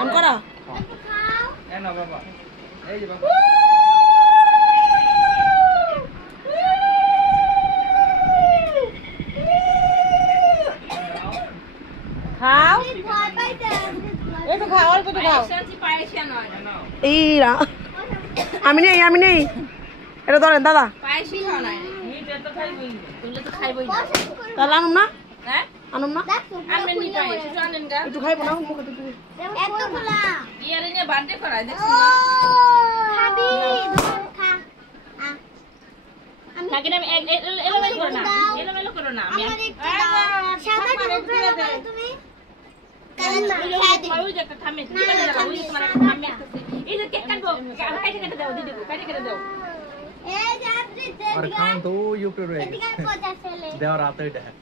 on করো এ না বাবা এই যে বাবা খাও একটু খাও অল্প একটু খাও এইরা আমি নেই এটা ধরেন দাদা তাহলে আনুম না আনুম না একটু খাইবো না মুখে একটু और खाऊं तो यूट्यूब रे देवर आते ही है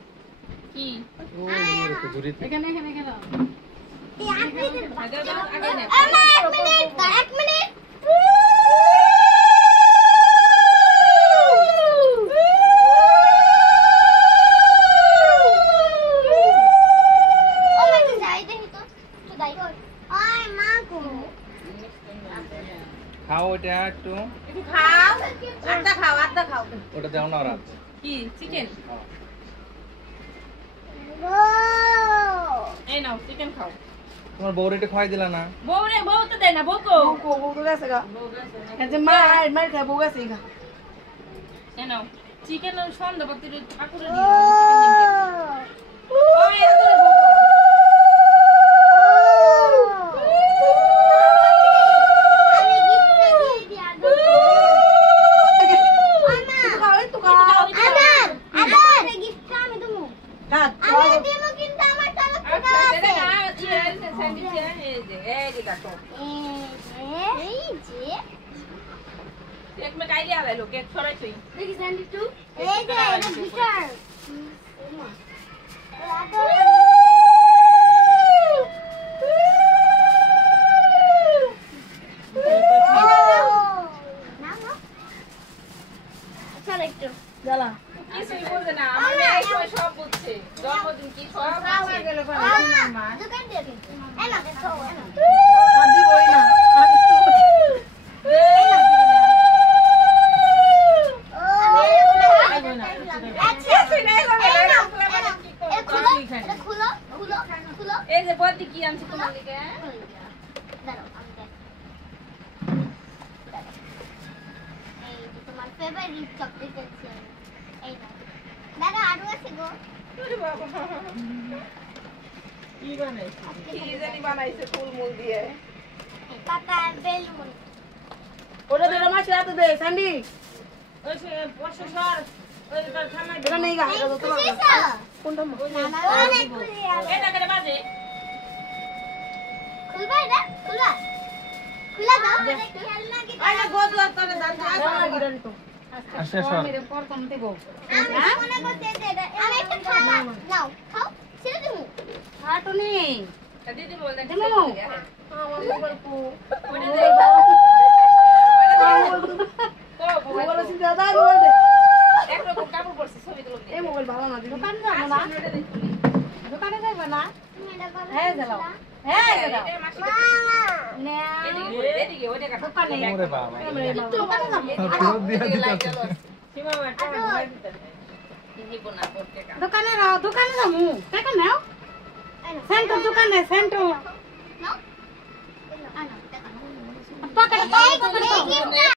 কি ओ ये तो जुरी थे এখানে এক মিনিট খাও এটা একটু একটু খাও আটটা খাও ওটা দাও না রাত কি চিকেন এই নাও চিকেন খাও তোমার বউরে এটা খাওয়াই দিলা না বউ তো দেয় না বউ তো গেছে গা যে মার খায় বউ গেছে গা এই নাও চিকেন সন্ধ্যাবাতির ঠাকুরে দিয়ে ওই एक में काई लिया लो केक छोड़ाई थई देखि सैंडी टू ए जे ना गिटार চল একটু জ্বালা কিছুই বলতে না আমার মেয়ে সব বুঝছে জন্মদিন কি সব হয়ে গেল মা দোকান দিয়ে দিন এ না তো এ না আদি বই না এই যে বড়দি কি আনছি তোমার দিকে দাঁড়াও আমি দেখ এই যে তোমার ফেভারিট চকলেট আছে এই নাও দাদা আরো আছে গো আরে বাবা কি বানাইছে কি জানি বানাইছে ফুল মুল দিয়ে পাতা বেলুন ওটা দে মাছ রাতে দে স্যান্ডি ওই সে পশু সর ওই খানা এটা নেই গা এটা তো কোনটা না এটা করে বাজে খুলবা এটা খুলা দাও খেলনা কি আরে গোদ করে দাও গিরন তো আচ্ছা সর মেরে পর কোন দেব আমি মনে করতে দে আমি একটা খাওয়া নাও খাও ছেড়ে দিমু হাটুনি দিদি বল দে দেমু আমার গল্প ওটা দে তো বল সিন দাদা বল দে এক রকম কাপড় পরছে ছবি তুলো এই মোবাইল ভালো না দোকানে যাব না দোকানে যাইবা না হ্যাঁ যাও হ্যাঁ যাও না এদিকে ওটা কাটা দোকানে ওরে বাবা দোকানে যাব ফেরত দিয়া দিতা সীমা একটা মোবাইল দিতে দোকানে যামু টাকা নাও সেন্টার দোকানে সেন্টার নাও আনো টাকা পকেটে